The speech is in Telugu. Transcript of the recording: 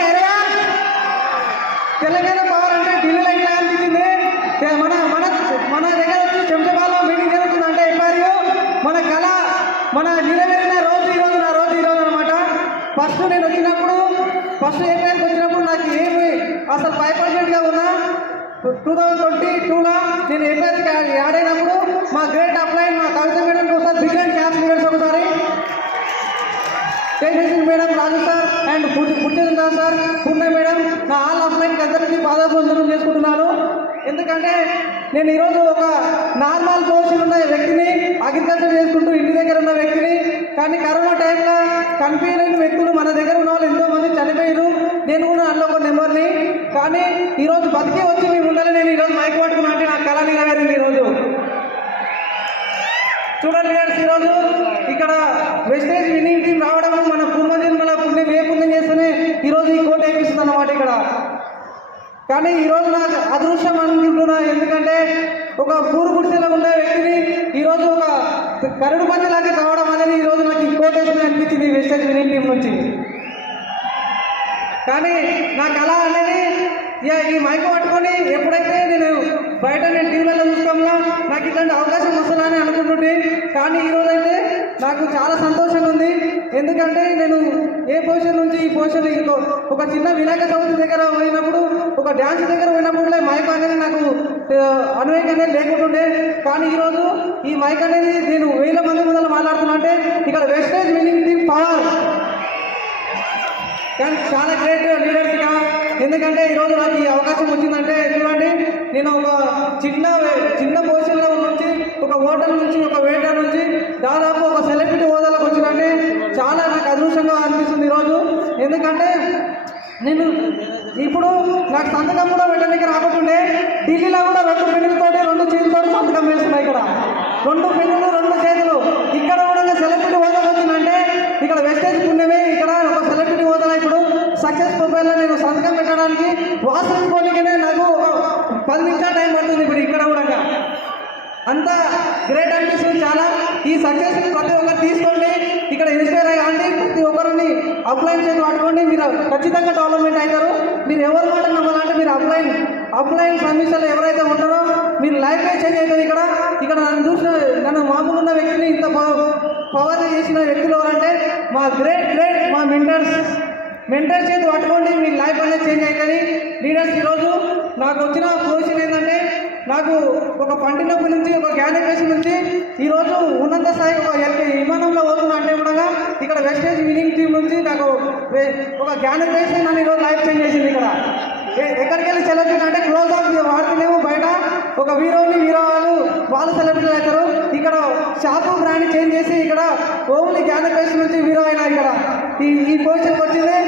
కహరేగా అనిపించింది మన మన మన దగ్గర వచ్చి మన మన రోజు నా రోజు అనమాట ఫస్ట్ నేను వచ్చినప్పుడు ఫస్ట్ వచ్చినప్పుడు నాకు అసలు ఫైవ్ పర్సెంట్గా టూ థౌజండ్ ట్వంటీ నేను మా గ్రేట్ అప్లైన్ మా కవిత మేడం కోసం బిగ్ అండ్ క్యాప్ ఒకసారి KCC madam Raju sir and పుట్టిందా సార్. పూర్ణ మేడం నా ఆల్ అప్లైన్కి అందరికీ పాదాభివందనం చేసుకుంటున్నాను. ఎందుకంటే నేను ఈరోజు ఒక నార్మల్ పొజిషన్ ఉన్న వ్యక్తిని అగ్రికల్చర్ చేసుకుంటూ ఇంటి దగ్గర ఉన్న వ్యక్తిని కానీ కరోనా టైంలో కనిపించలేని వ్యక్తులు మన దగ్గర ఉన్న వాళ్ళు ఎంతోమంది చనిపోయారు నేను కూడా అందులో ఒక నెంబర్ని కానీ ఈరోజు బతికే వచ్చి మీ ముందర నేను ఈరోజు మైక్ పట్టుకున్నా అంటే నాకు కళ నెరవేరింది ఈరోజు. చూడండి గారు ఈరోజు ఇక్కడ వెస్టేజ్ విన్నింగ్ టీం రావడం మన పూర్వజన్మల పుణ్యం ఏ పుణ్యం చేస్తేనే ఈరోజు ఈ కోట వేపిస్తుంది అన్నమాట ఇక్కడ కానీ ఈరోజు నాకు అదృష్టం అనుకుంటున్నా. ఎందుకంటే ఒక పూరు గుడిసెలో ఉండే వ్యక్తిని ఈరోజు ఒక కరుడు పంచలాగా కావడం అనేది ఈరోజు నాకు ఈ అనిపించింది ఈ యూనియన్ టీం నుంచి. కానీ నా కళ అనేది ఇక ఈ మైక్ పట్టుకొని ఎప్పుడైతే నేను బయట నేను టీవీలలో చూసుకోమన్నా నాకు ఇట్లాంటి అవకాశం వస్తుందని అనుకుంటుంటే కానీ ఈరోజైతే అయితే నాకు చాలా సంతోషం ఎందుకంటే నేను ఏ పొజిషన్ నుంచి ఈ పొజిషన్ ఇంకో ఒక చిన్న వినాయక చవితి దగ్గర పోయినప్పుడు ఒక డ్యాన్స్ దగ్గర పోయినప్పుడు మైక్ అనేది నాకు ఆ, అనేది లేకుంటుండే. కానీ ఈరోజు ఈ మైక్ అనేది నేను వేల మంది ముందర మాట్లాడుతున్నా అంటే ఇక్కడ వెస్టేజ్ వినింగ్ ది పవర్ కానీ చాలా గ్రేట్ లీడర్స్గా ఎందుకంటే ఈరోజు నాకు ఈ అవకాశం వచ్చిందంటే చూడండి నేను ఒక చిన్న పొజిషన్లో నుంచి ఒక హోటల్ నుంచి ఒక వేటర్ నుంచి దాదాపు ఒక సెలబ్రిటీ హోదాలకు వచ్చినంటే చాలా నాకు అదృష్టంగా అనిపిస్తుంది ఈరోజు ఎందుకంటే నేను ఇప్పుడు నాకు సంతకం కూడా పెట్టడానికి రాకుంటుండే ఢిల్లీలో కూడా రెండు పెన్నులతో రెండు చేతులతో సంతకం వేస్తున్నాయి ఇక్కడ. రెండు పెన్నులు రెండు చేతులు. ఇక్కడ కూడా సెలబ్రిటీ హోదాకు వచ్చిందంటే ఇక్కడ వెస్టేజ్ పుణ్యమే. ఇక్కడ ఒక సెలబ్రిటీ హోదా ఇప్పుడు సక్సెస్ ప్రొఫైల్లో నేను సంతకం పెట్టడానికి వాసన నాకు ఒక పది నిమిషాలు టైం పడుతుంది ఇప్పుడు ఇక్కడ కూడా. అంత గ్రేట్ అనిపిస్తుంది చాలా. ఈ సక్సెస్ ప్రతి ఒక్కరు తీసుకోండి. ఇక్కడ ఇన్స్పైర్ అప్లైన్ చేతి పట్టుకోండి మీరు ఖచ్చితంగా డెవలప్మెంట్ అవుతారు. మీరు ఎవరి మాట నమ్మాలంటే మీరు అప్లైన్ అప్లైన్ సమస్యలు ఎవరైతే ఉంటారో మీరు లైఫ్ చేంజ్ అవుతుంది ఇక్కడ. ఇక్కడ నన్ను చూసిన నన్ను మామూలు ఉన్న వ్యక్తిని ఇంత పవర్ చేసిన వ్యక్తులు ఎవరంటే మా గ్రేట్ గ్రేట్ మా మెంటర్స్ మెంటర్ చేతి పట్టుకోండి. మీ లైఫ్ అనేది చేంజ్ అవుతుంది. లీడర్స్ ఈరోజు నాకు వచ్చిన పొజిషన్ ఏంటంటే నాకు ఒక పంటి నొప్పి నుంచి ఒక గ్యానకేషన్ నుంచి ఈరోజు ఉన్నత స్థాయి ఒక విమానంలో పోతున్నా అంటే కూడా ఇక్కడ వెస్ట్ గురించి నాకు ఒక గ్యానకేషన్ నన్ను ఈరోజు లైఫ్ చేంజ్ చేసింది ఇక్కడ. ఎక్కడికెళ్ళి ఎక్కడికి వెళ్ళి సెలబ్రిటీ అంటే క్లోజ్ ఆఫ్ వాడుతున్నామో బయట ఒక హీరోని హీరో వాళ్ళు వాళ్ళు సెలబ్రిటీ అవుతారు. ఇక్కడ షాపు బ్రాండ్ చేంజ్ చేసి ఇక్కడ ఓన్లీ గ్యానకేషన్ నుంచి హీరో అయినా ఇక్కడ. ఈ ఈ పొజిషన్కి వచ్చింది.